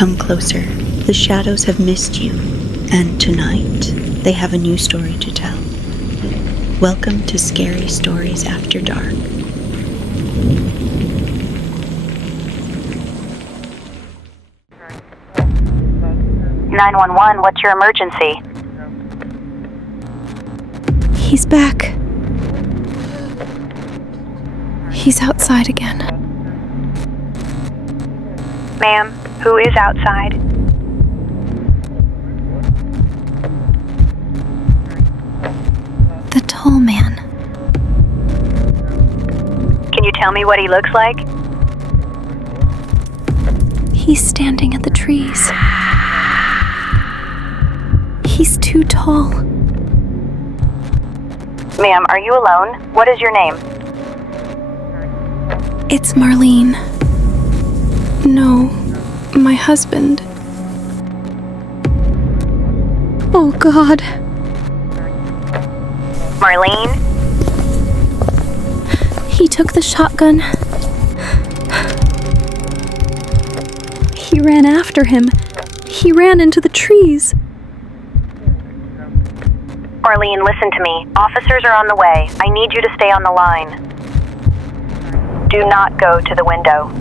Come closer. The shadows have missed you, and tonight they have a new story to tell. Welcome to Scary Stories After Dark. (911), what's your emergency? He's back. He's outside again. Ma'am, who is outside? The tall man. Can you tell me what he looks like? He's standing at the trees. He's too tall. Ma'am, are you alone? What is your name? It's Marlene. No, my husband. Oh, God. Marlene? He took the shotgun. He ran after him. He ran into the trees. Marlene, listen to me. Officers are on the way. I need you to stay on the line. Do not go to the window.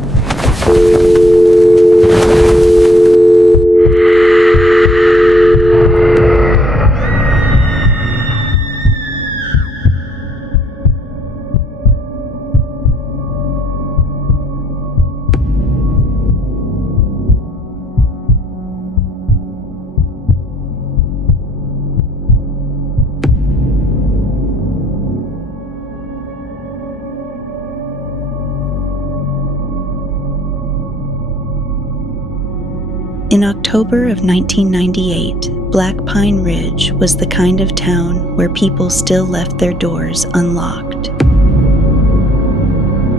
In October of 1998, Black Pine Ridge was the kind of town where people still left their doors unlocked.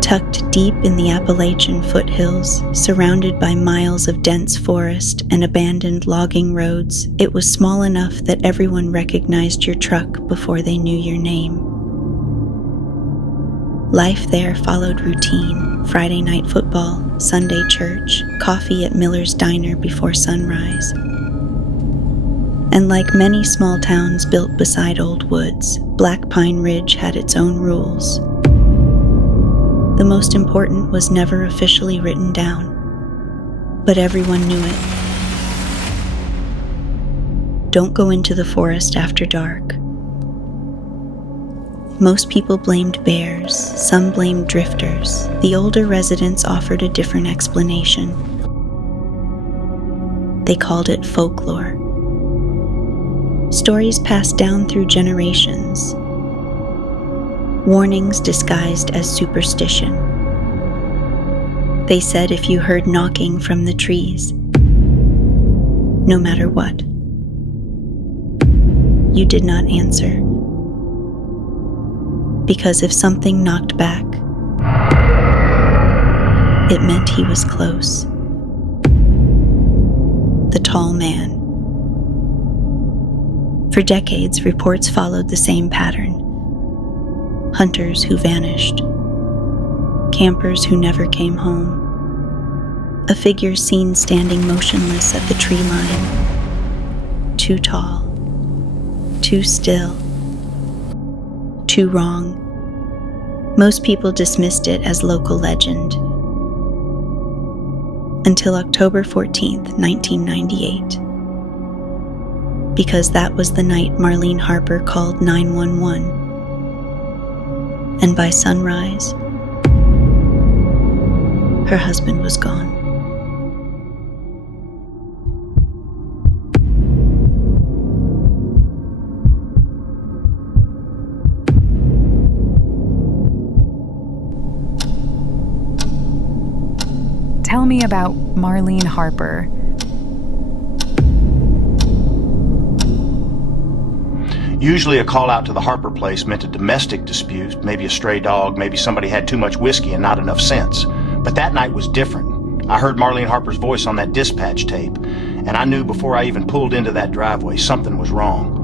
Tucked deep in the Appalachian foothills, surrounded by miles of dense forest and abandoned logging roads, it was small enough that everyone recognized your truck before they knew your name. Life there followed routine: Friday night football, Sunday church, coffee at Miller's Diner before sunrise. And like many small towns built beside old woods, Black Pine Ridge had its own rules. The most important was never officially written down, but everyone knew it. Don't go into the forest after dark. Most people blamed bears, some blamed drifters. The older residents offered a different explanation. They called it folklore. Stories passed down through generations. Warnings disguised as superstition. They said if you heard knocking from the trees, no matter what, you did not answer. Because if something knocked back, it meant he was close. The tall man. For decades, reports followed the same pattern. Hunters who vanished. Campers who never came home. A figure seen standing motionless at the tree line. Too tall. Too still. Too wrong. Most people dismissed it as local legend. Until October 14th, 1998. Because that was the night Marlene Harper called 911. And by sunrise, her husband was gone. Tell me about Marlene Harper. Usually a call out to the Harper place meant a domestic dispute, maybe a stray dog, maybe somebody had too much whiskey and not enough sense. But that night was different. I heard Marlene Harper's voice on that dispatch tape, and I knew before I even pulled into that driveway something was wrong.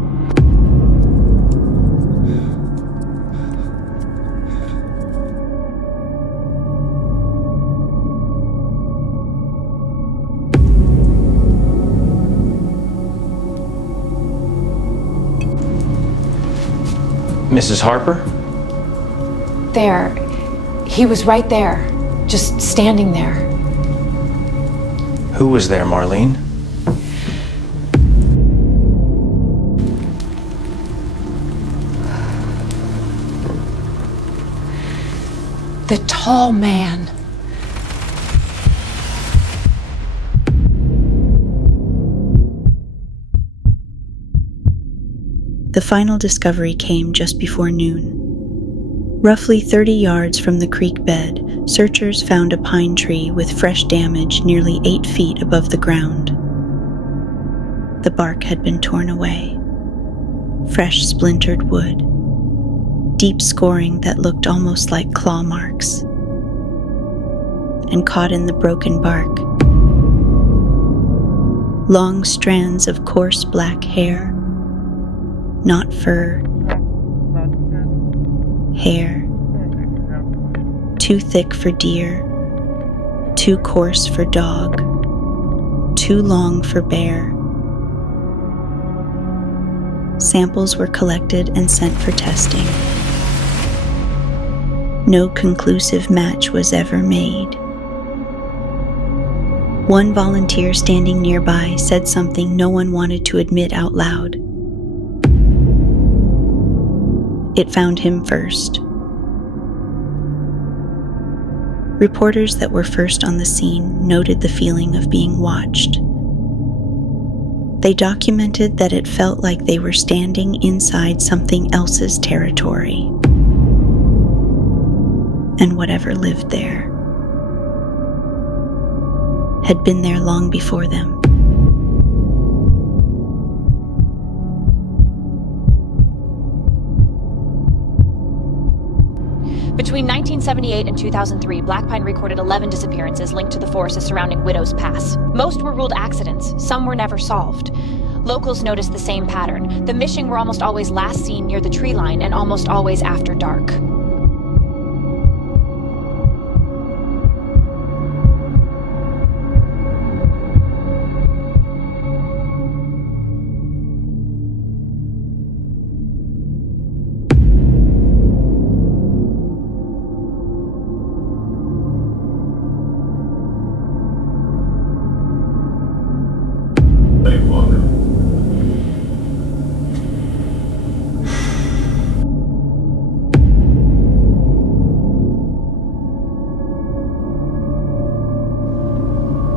Mrs. Harper? There. He was right there, just standing there. Who was there, Marlene? The tall man. The final discovery came just before noon. Roughly 30 yards from the creek bed, searchers found a pine tree with fresh damage nearly 8 feet above the ground. The bark had been torn away. Fresh splintered wood. Deep scoring that looked almost like claw marks. And caught in the broken bark, long strands of coarse black hair. Not fur. Hair. Too thick for deer. Too coarse for dog. Too long for bear. Samples were collected and sent for testing. No conclusive match was ever made. One volunteer standing nearby said something no one wanted to admit out loud. It found him first. Reporters that were first on the scene noted the feeling of being watched. They documented that it felt like they were standing inside something else's territory. And whatever lived there had been there long before them. Between 1978 and 2003, Black Pine recorded 11 disappearances linked to the forests surrounding Widow's Pass. Most were ruled accidents, some were never solved. Locals noticed the same pattern. The missing were almost always last seen near the tree line and almost always after dark.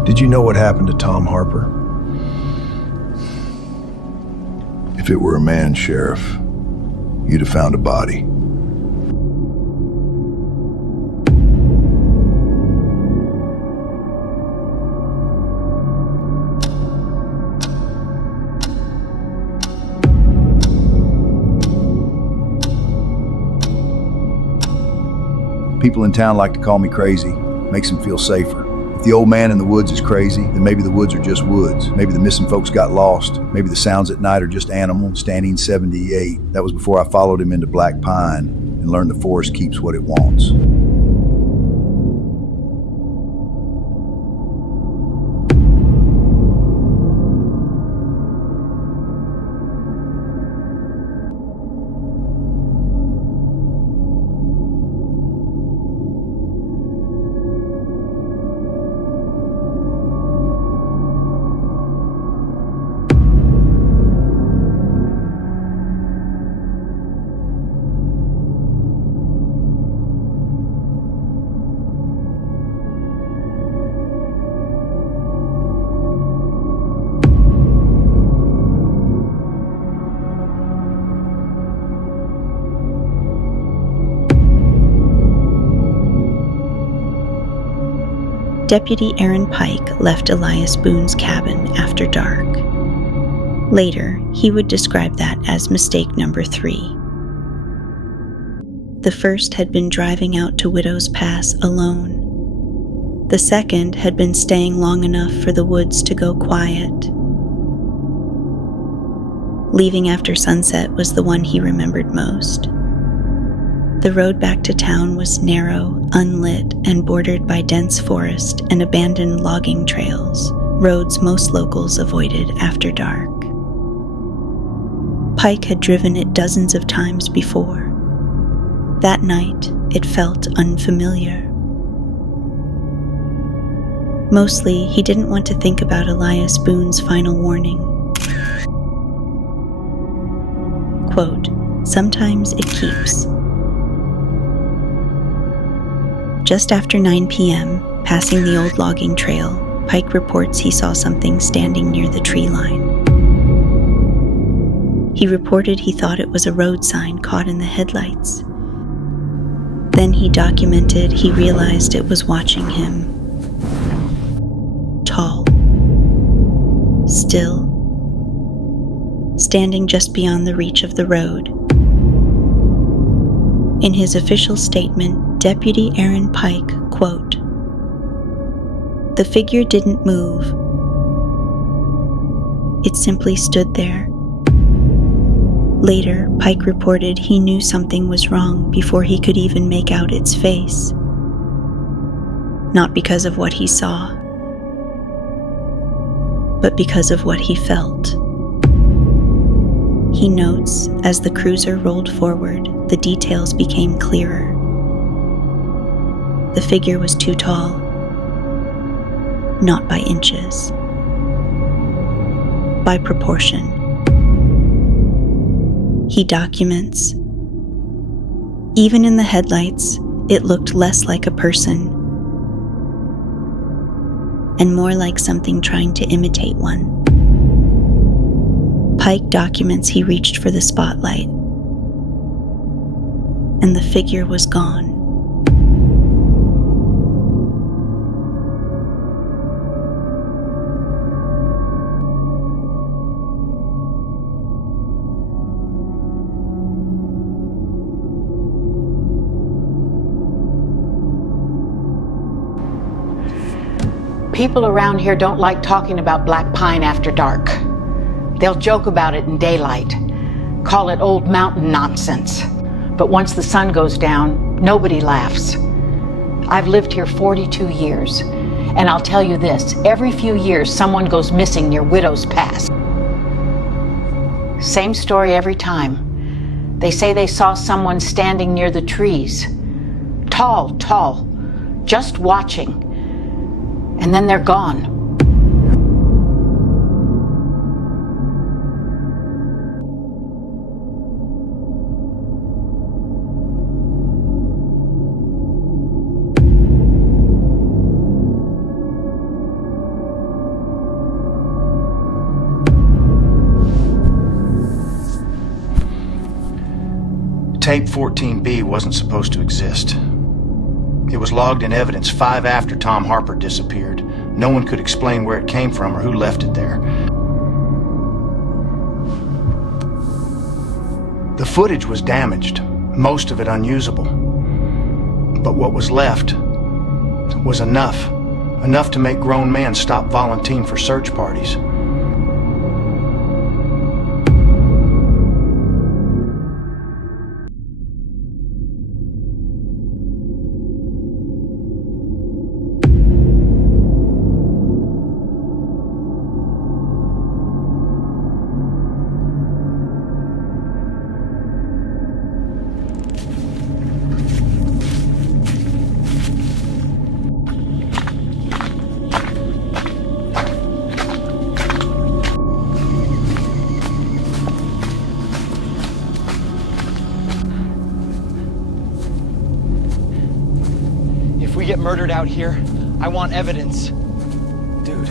Did you know what happened to Tom Harper? If it were a man, Sheriff, you'd have found a body. People in town like to call me crazy. Makes them feel safer. If the old man in the woods is crazy, then maybe the woods are just woods. Maybe the missing folks got lost. Maybe the sounds at night are just animal standing 78. That was before I followed him into Black Pine and learned the forest keeps what it wants. Deputy Aaron Pike left Elias Boone's cabin after dark. Later, he would describe that as mistake number 3. The first had been driving out to Widow's Pass alone. The second had been staying long enough for the woods to go quiet. Leaving after sunset was the one he remembered most. The road back to town was narrow, unlit, and bordered by dense forest and abandoned logging trails, roads most locals avoided after dark. Pike had driven it dozens of times before. That night, it felt unfamiliar. Mostly, he didn't want to think about Elias Boone's final warning. Quote, "Sometimes it keeps." Just after 9 p.m., passing the old logging trail, Pike reports he saw something standing near the tree line. He reported he thought it was a road sign caught in the headlights. Then he documented he realized it was watching him. Tall. Still. Standing just beyond the reach of the road. In his official statement, Deputy Aaron Pike, quote, "The figure didn't move. It simply stood there." Later, Pike reported he knew something was wrong before he could even make out its face. Not because of what he saw, but because of what he felt. He notes, as the cruiser rolled forward, the details became clearer. The figure was too tall, not by inches, by proportion. He documents, even in the headlights, it looked less like a person and more like something trying to imitate one. Pike documents he reached for the spotlight, and the figure was gone. People around here don't like talking about Black Pine after dark. They'll joke about it in daylight, call it old mountain nonsense. But once the sun goes down, nobody laughs. I've lived here 42 years, and I'll tell you this, every few years someone goes missing near Widow's Pass. Same story every time. They say they saw someone standing near the trees. Tall, just watching. And then they're gone. Tape 14B wasn't supposed to exist. It was logged in evidence 5 after Tom Harper disappeared. No one could explain where it came from or who left it there. The footage was damaged, most of it unusable. But what was left was enough to make grown men stop volunteering for search parties. Get murdered out here. I want evidence. Dude,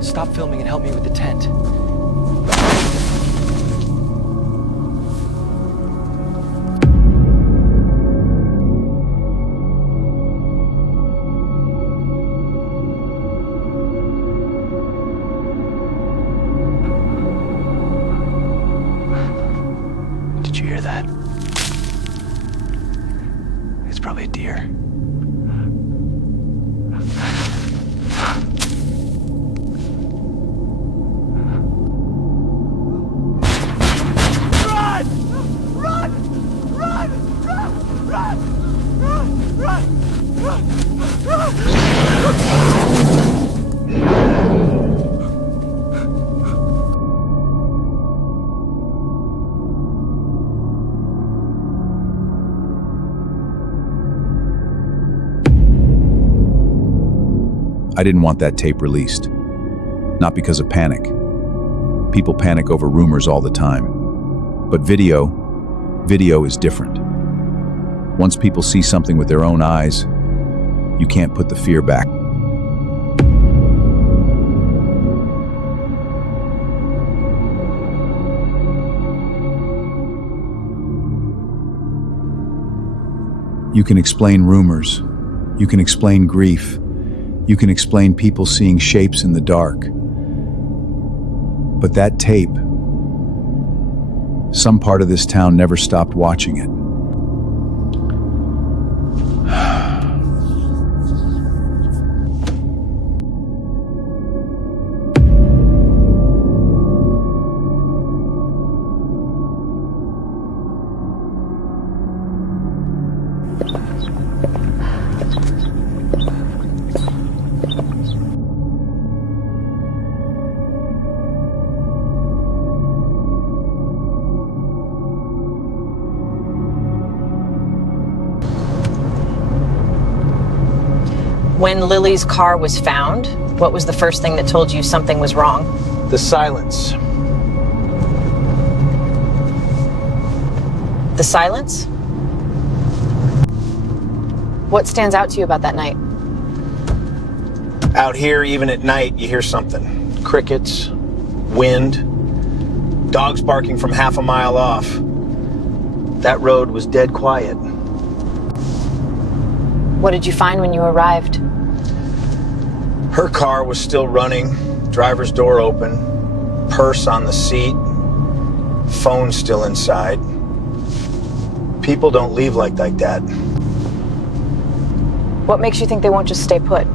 stop filming and help me with the tent. Did you hear that? It's probably a deer. I didn't want that tape released. Not because of panic. People panic over rumors all the time. But video is different. Once people see something with their own eyes, you can't put the fear back. You can explain rumors. You can explain grief. You can explain people seeing shapes in the dark. But that tape, some part of this town never stopped watching it. When Lily's car was found, what was the first thing that told you something was wrong? The silence. The silence? What stands out to you about that night? Out here, even at night, you hear something. Crickets, wind, dogs barking from half a mile off. That road was dead quiet. What did you find when you arrived? Her car was still running, driver's door open, purse on the seat, phone still inside. People don't leave like that. What makes you think they won't just stay put?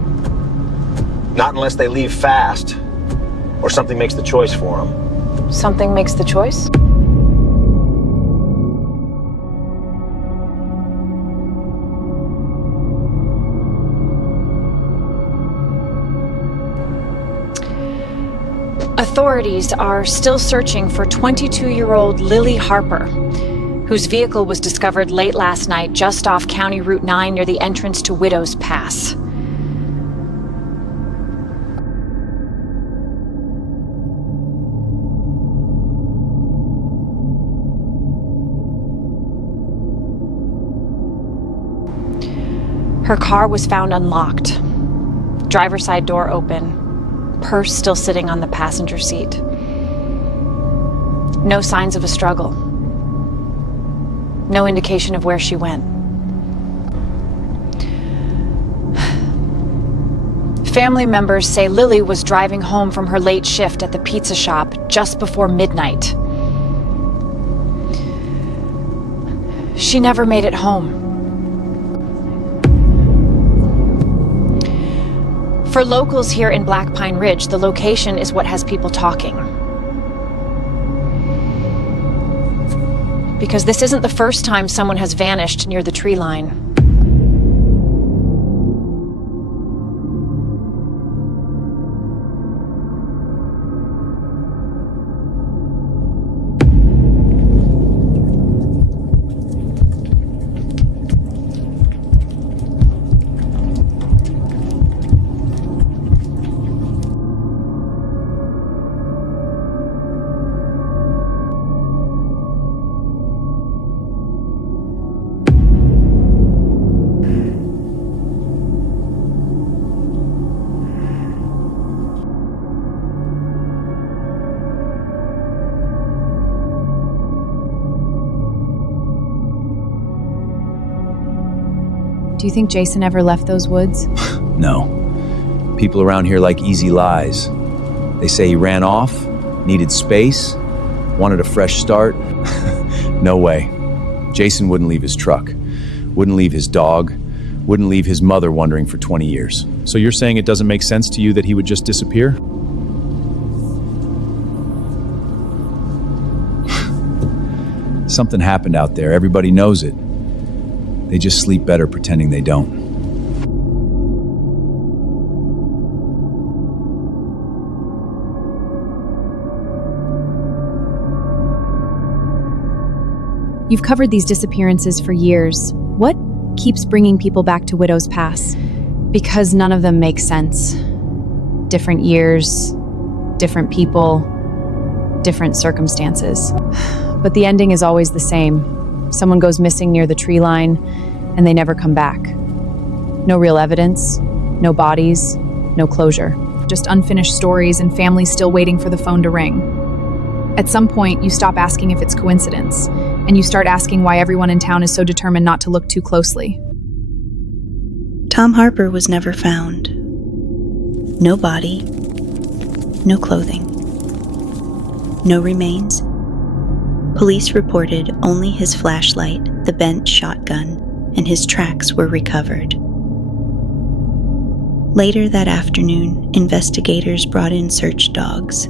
Not unless they leave fast, or something makes the choice for them. Something makes the choice? Authorities are still searching for 22-year-old Lily Harper, whose vehicle was discovered late last night just off County Route 9 near the entrance to Widow's Pass. Her car was found unlocked, driver's side door open, purse still sitting on the passenger seat. No signs of a struggle. No indication of where she went. Family members say Lily was driving home from her late shift at the pizza shop just before midnight. She never made it home. For locals here in Black Pine Ridge, the location is what has people talking. Because this isn't the first time someone has vanished near the tree line. Do you think Jason ever left those woods? No. People around here like easy lies. They say he ran off, needed space, wanted a fresh start. No way. Jason wouldn't leave his truck, wouldn't leave his dog, wouldn't leave his mother wondering for 20 years. So you're saying it doesn't make sense to you that he would just disappear? Something happened out there. Everybody knows it. They just sleep better pretending they don't. You've covered these disappearances for years. What keeps bringing people back to Widow's Pass? Because none of them make sense. Different years, different people, different circumstances. But the ending is always the same. Someone goes missing near the tree line, and they never come back. No real evidence, no bodies, no closure. Just unfinished stories and families still waiting for the phone to ring. At some point, you stop asking if it's coincidence, and you start asking why everyone in town is so determined not to look too closely. Tom Harper was never found. No body, no clothing, no remains. Police reported only his flashlight, the bent shotgun, and his tracks were recovered. Later that afternoon, investigators brought in search dogs.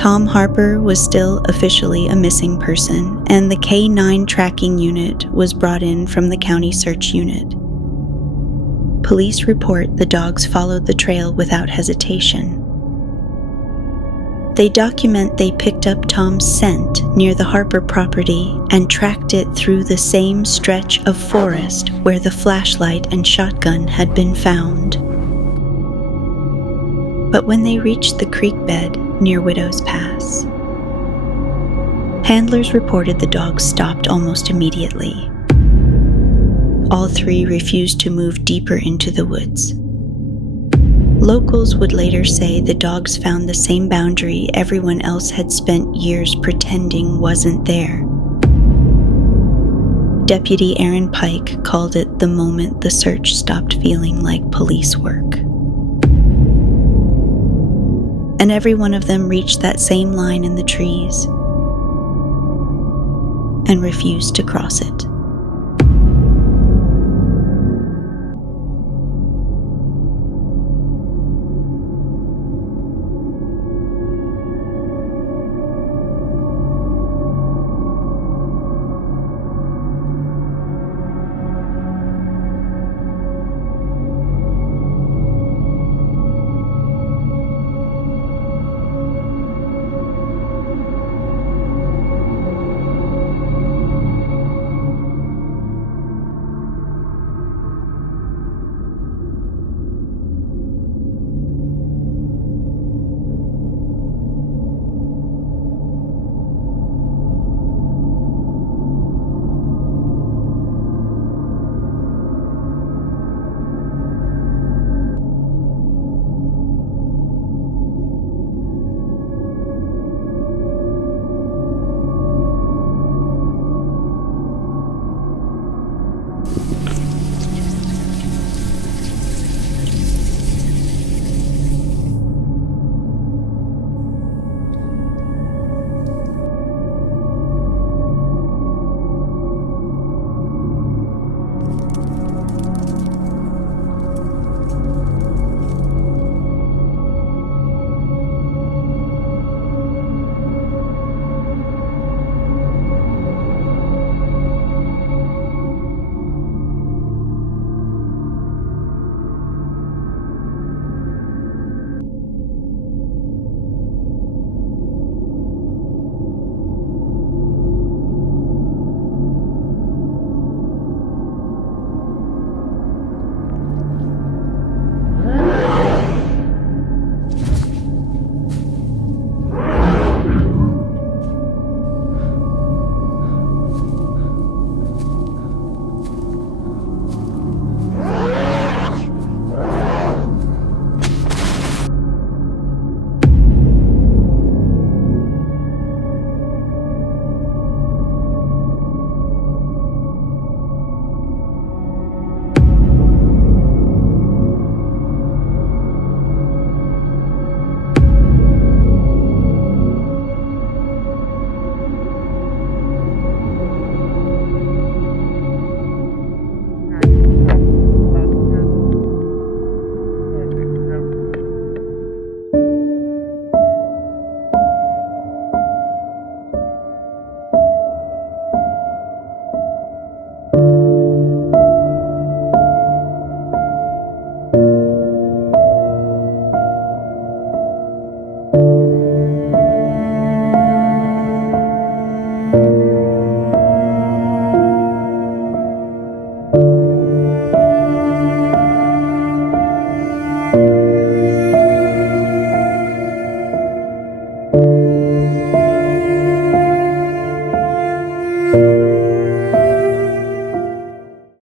Tom Harper was still officially a missing person, and the K-9 tracking unit was brought in from the county search unit. Police report the dogs followed the trail without hesitation. They document they picked up Tom's scent near the Harper property and tracked it through the same stretch of forest where the flashlight and shotgun had been found. But when they reached the creek bed near Widow's Pass, handlers reported the dogs stopped almost immediately. All three refused to move deeper into the woods. Locals would later say the dogs found the same boundary everyone else had spent years pretending wasn't there. Deputy Aaron Pike called it the moment the search stopped feeling like police work. And every one of them reached that same line in the trees and refused to cross it.